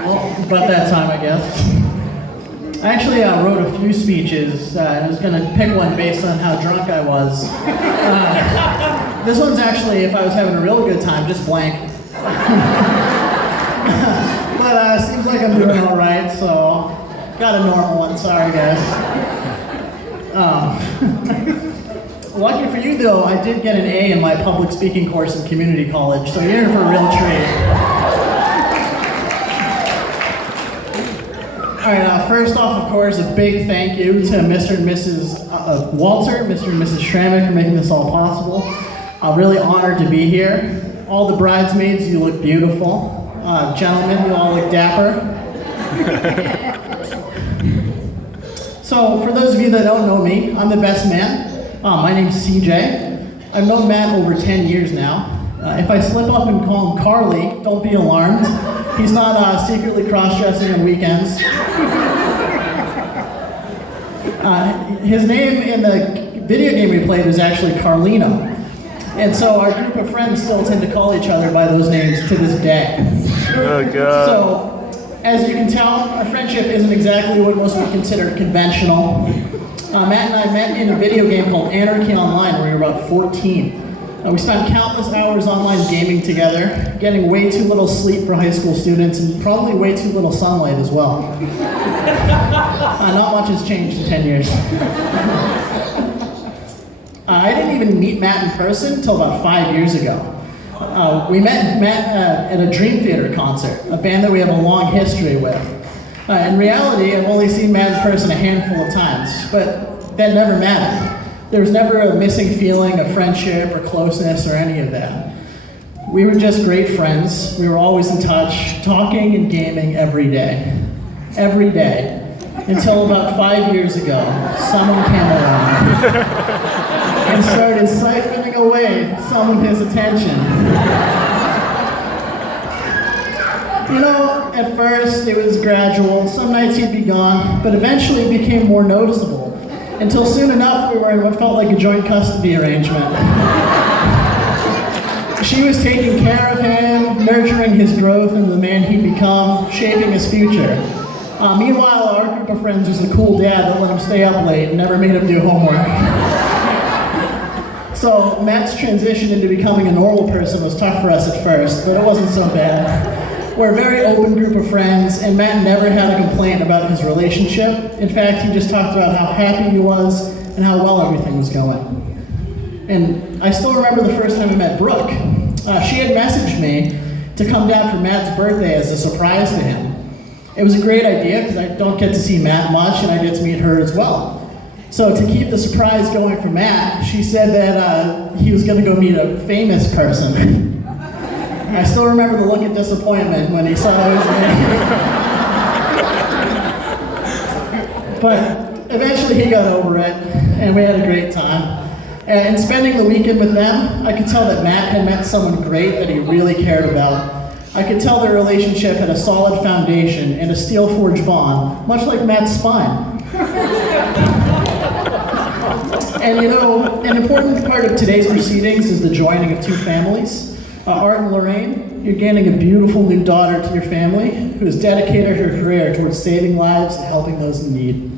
Well, about that time, I guess. I actually wrote a few speeches. I was going to pick one based on how drunk I was. This one's actually, if I was having a real good time, just blank. But seems like I'm doing all right, so got a normal one. Sorry, guys. Lucky for you, though, I did get an A in my public speaking course in community college, so you're in for a real treat. All right, first off, of course, a big thank you to Mr. and Mrs. Walter, Mr. and Mrs. Schrammick for making this all possible. I'm really honored to be here. All the bridesmaids, you look beautiful. Gentlemen, you all look dapper. So, for those of you that don't know me, I'm the best man. My name's CJ. I've known Matt over 10 years now. If I slip up and call him Carly, don't be alarmed. He's not secretly cross-dressing on weekends. His name in the video game we played was actually Carlino. And so our group of friends still tend to call each other by those names to this day. Oh, God. So, as you can tell, our friendship isn't exactly what most would consider conventional. Matt and I met in a video game called Anarchy Online when we were about 14. We spent countless hours online gaming together, getting way too little sleep for high school students, and probably way too little sunlight as well. Not much has changed in 10 years. I didn't even meet Matt in person until about 5 years ago. We met Matt at a Dream Theater concert, a band that we have a long history with. In reality, I've only seen Matt in person a handful of times, but that never mattered. There was never a missing feeling of friendship or closeness or any of that. We were just great friends. We were always in touch, talking and gaming every day. Every day. Until about 5 years ago, someone came along and started siphoning away some of his attention. You know, at first it was gradual. Some nights he'd be gone, but eventually it became more noticeable. Until soon enough, we were in what felt like a joint custody arrangement. She was taking care of him, nurturing his growth into the man he'd become, shaping his future. Meanwhile, our group of friends was the cool dad that let him stay up late and never made him do homework. So Matt's transition into becoming a normal person was tough for us at first, but it wasn't so bad. We're a very open group of friends, and Matt never had a complaint about his relationship. In fact, he just talked about how happy he was and how well everything was going. And I still remember the first time I met Brooke. She had messaged me to come down for Matt's birthday as a surprise to him. It was a great idea because I don't get to see Matt much, and I get to meet her as well. So to keep the surprise going for Matt, she said that he was going to go meet a famous person. I still remember the look of disappointment when he saw it was me. But eventually he got over it, and we had a great time. And spending the weekend with them, I could tell that Matt had met someone great that he really cared about. I could tell their relationship had a solid foundation and a steel-forged bond, much like Matt's spine. And you know, an important part of today's proceedings is the joining of two families. Art and Lorraine, you're gaining a beautiful new daughter to your family who has dedicated her career towards saving lives and helping those in need.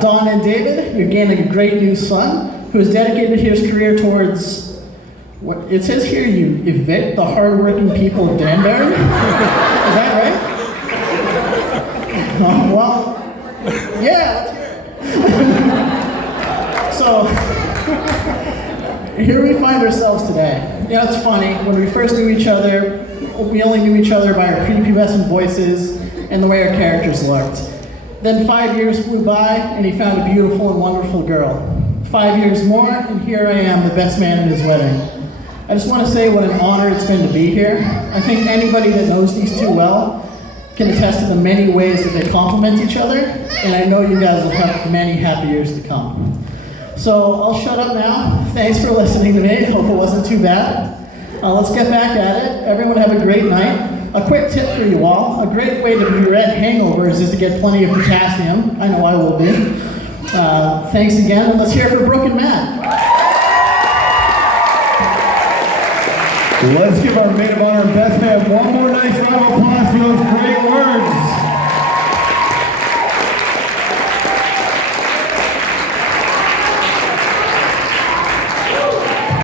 Dawn and David, you're gaining a great new son who has dedicated his career towards, what it says here, you evict the hardworking people of Danbury? Is that right? Well, yeah, let's hear it. So, here we find ourselves today. You know, it's funny, when we first knew each other, we only knew each other by our prepubescent voices and the way our characters looked. Then 5 years flew by, and he found a beautiful and wonderful girl. 5 years more, and here I am, the best man at his wedding. I just want to say what an honor it's been to be here. I think anybody that knows these two well can attest to the many ways that they complement each other, and I know you guys will have many happy years to come. So I'll shut up now. Thanks for listening to me. Hope it wasn't too bad. Let's get back at it. Everyone have a great night. A quick tip for you all. A great way to prevent hangovers is to get plenty of potassium. I know I will be. Thanks again, and let's hear it for Brooke and Matt. Let's give our maid of honor, Beth Van, one more nice round of applause for those great